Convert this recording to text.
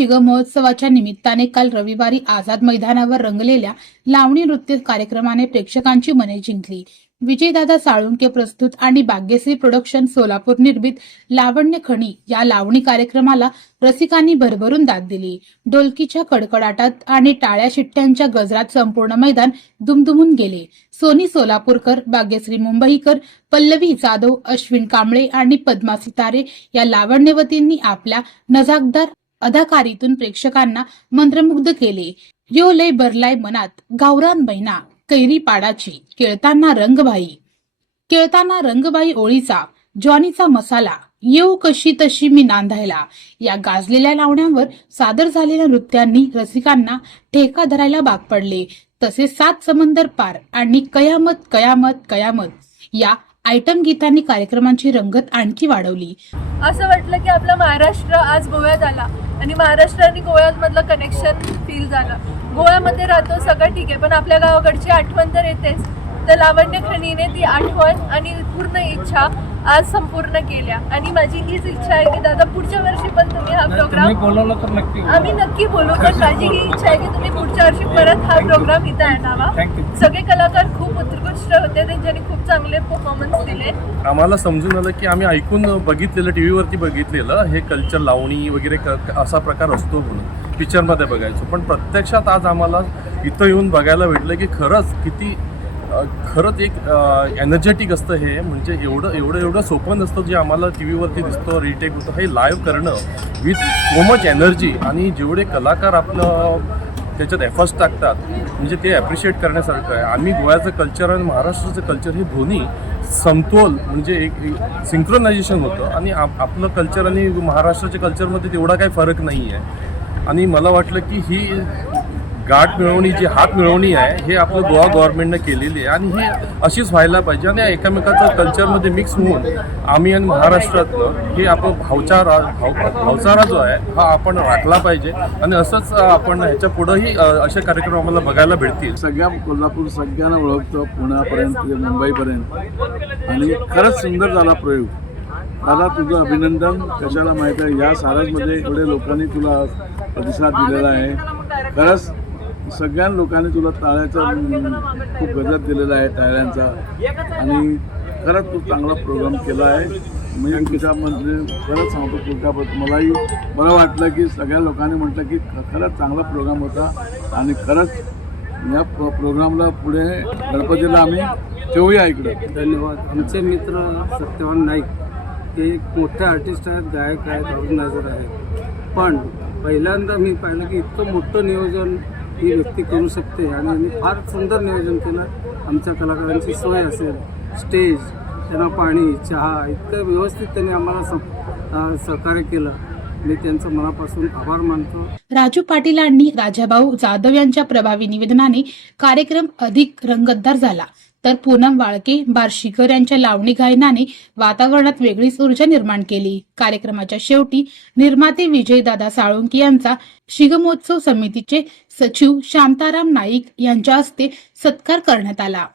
शिगमहोत्सवाच्या निमित्ताने काल रविवारी आझाद मैदानावर रंगलेल्या लावणी नृत्य कार्यक्रमाने प्रेक्षकांची मने जिंकली। विजयदादा साळुंके प्रस्तुत आणि भाग्यश्री प्रोडक्शन सोलापूर निर्मित लावण्य खणी या लावणी कार्यक्रमाला रसिकांनी भरभरून दाद दिली। ढोलकीच्या कडकडाटात आणि टाळ्या शिट्ट्यांच्या गजरात संपूर्ण मैदान दुमदुमून गेले। सोनी सोलापूरकर, भाग्यश्री मुंबईकर, पल्लवी जाधव, अश्विन कांबळे आणि पद्मा सितारे या लावण्यवतींनी आपल्या नजाकदार अदाकारीतून प्रेक्षकांना मंत्रमुग्ध केले। यो लय बरलाय मनात गावरान बहिणा कैरी पाडाची केळताना रंगबाई ओळीचा ज्वानीचा मसाला येऊ कशी तशी मी नांदायला या गाजलेल्या लावण्यांवर सादर झालेल्या नृत्यांनी रसिकांना ठेका धरायला भाग पडले। तसेच सात समंदर पार आणि कयामत कयामत कयामत या आयटम गीतांनी कार्यक्रमांची रंगत आणखी वाढवली। असं वाटलं की आपला महाराष्ट्र आज गोव्यात आला आणि महाराष्ट्र आणि गोव्यात मधलं कनेक्शन फील झालं। गोव्यामध्ये राहतो सगळं ठीक आहे, पण आपल्या गावाकडची आठवण तर येतेच। तर लावण्य खणीने ती आठवण आणि पूर्ण इच्छा आज संपूर्ण केल्या आणि माझी हीच इच्छा आहे की दादा पुढच्या वर्षी पण तुम्ही हा प्रोग्राम आम्ही नक्की बोलू, पण माझी ही इच्छा आहे की तुम्ही पुढच्या वर्षी परत हा प्रोग्राम इथं आणावा। सगळे कलाकार खूप उत्कृष्ट होते, त्यांनी खूप चांगले परफॉर्मन्स दिले। आम्हाला समजून आलं की आम्ही ऐकून बघितलेलं, टीव्हीवरती बघितलेलं हे कल्चर लावणी वगैरे असा प्रकार असतो म्हणून पिक्चरमध्ये बघायचो, पण प्रत्यक्षात आज आम्हाला इथं येऊन बघायला भेटलं की खरंच एक एनर्जेटिक असतं हे। म्हणजे एवढं सोपं नसतं जे आम्हाला टीव्हीवरती दिसतं, रिटेक होतं, हे लाईव्ह करणं विथ सो मच एनर्जी आणि जेवढे कलाकार आपलं त्याच्यात एफर्ट्स टाकतात म्हणजे ते ॲप्रिशिएट करण्यासारखं आहे। आम्ही गोव्याचं कल्चर आणि महाराष्ट्राचं कल्चर हे दोन्ही समतोल म्हणजे एक सिंक्रोनायझेशन होतं आणि आपलं कल्चर आणि महाराष्ट्राच्या कल्चरमध्ये तेवढा काही फरक नाही आहे। आणि मला वाटलं की ही गाठ मिळवणी जी हात मिळवणी आहे हे आपलं गोवा गव्हर्नमेंटने केलेली आहे आणि ही अशीच व्हायला पाहिजे आणि एकमेकाचं कल्चरमध्ये मिक्स होऊन आम्ही आणि महाराष्ट्रातलं हे आपण भावचारा जो आहे हा आपण राखला पाहिजे आणि असंच आपण ह्याच्या पुढंही असे कार्यक्रम आम्हाला बघायला भेटतील। सगळ्या कोल्हापूर सगळ्यांना ओळखतो, पुण्यापर्यंत मुंबईपर्यंत, आणि खरंच सुंदर झाला प्रयोग। दादा तुझं अभिनंदन। कशाला माहीत आहे या सारसमध्ये एवढे लोकांनी तुला प्रतिसाद दिलेला आहे। खरंच सगळ्या लोकांनी तुला टाळ्याचा खूप गजर दिलेला आहे, टाळ्यांचा, आणि खरंच तू चांगला प्रोग्राम केला आहे। म्हणजे त्याच्यामध्ये खरंच सांगतो पुढच्याबद्दल मलाही बरं वाटलं की सगळ्या लोकांनी म्हटलं की खरंच चांगला प्रोग्राम होता आणि खरंच या प्रोग्रामला पुढे गणपतीला आम्ही ठेवूया इकडं। धन्यवाद। आमचे मित्र सत्यवान नाईक ते एक मोठे आर्टिस्ट आहेत, गायक आहेत, ऑर्गनायझर आहेत, पण पहिल्यांदा मी पाहिलं की इतकं मोठं नियोजन ही व्यक्ती करू शकते आणि त्यांनी फार सुंदर नियोजन केलं। आमच्या कलाकारांची सोय असेल, स्टेज, त्यांना पाणी, चहा इतकं व्यवस्थित त्यांनी आम्हाला सहकार्य केलं। मी त्यांचं मनापासून आभार मानतो। राजू पाटील आणि राजाभाऊ जाधव यांच्या प्रभावी निवेदनाने कार्यक्रम अधिक रंगतदार झाला, तर पूनम वाळके बार्शीकर यांच्या लावणी गायनाने वातावरणात वेगळीच ऊर्जा निर्माण केली। कार्यक्रमाच्या शेवटी निर्माते विजयदादा साळुंके यांचा शिगमोत्सव समितीचे सचिव शांताराम नाईक यांच्या हस्ते सत्कार करण्यात आला।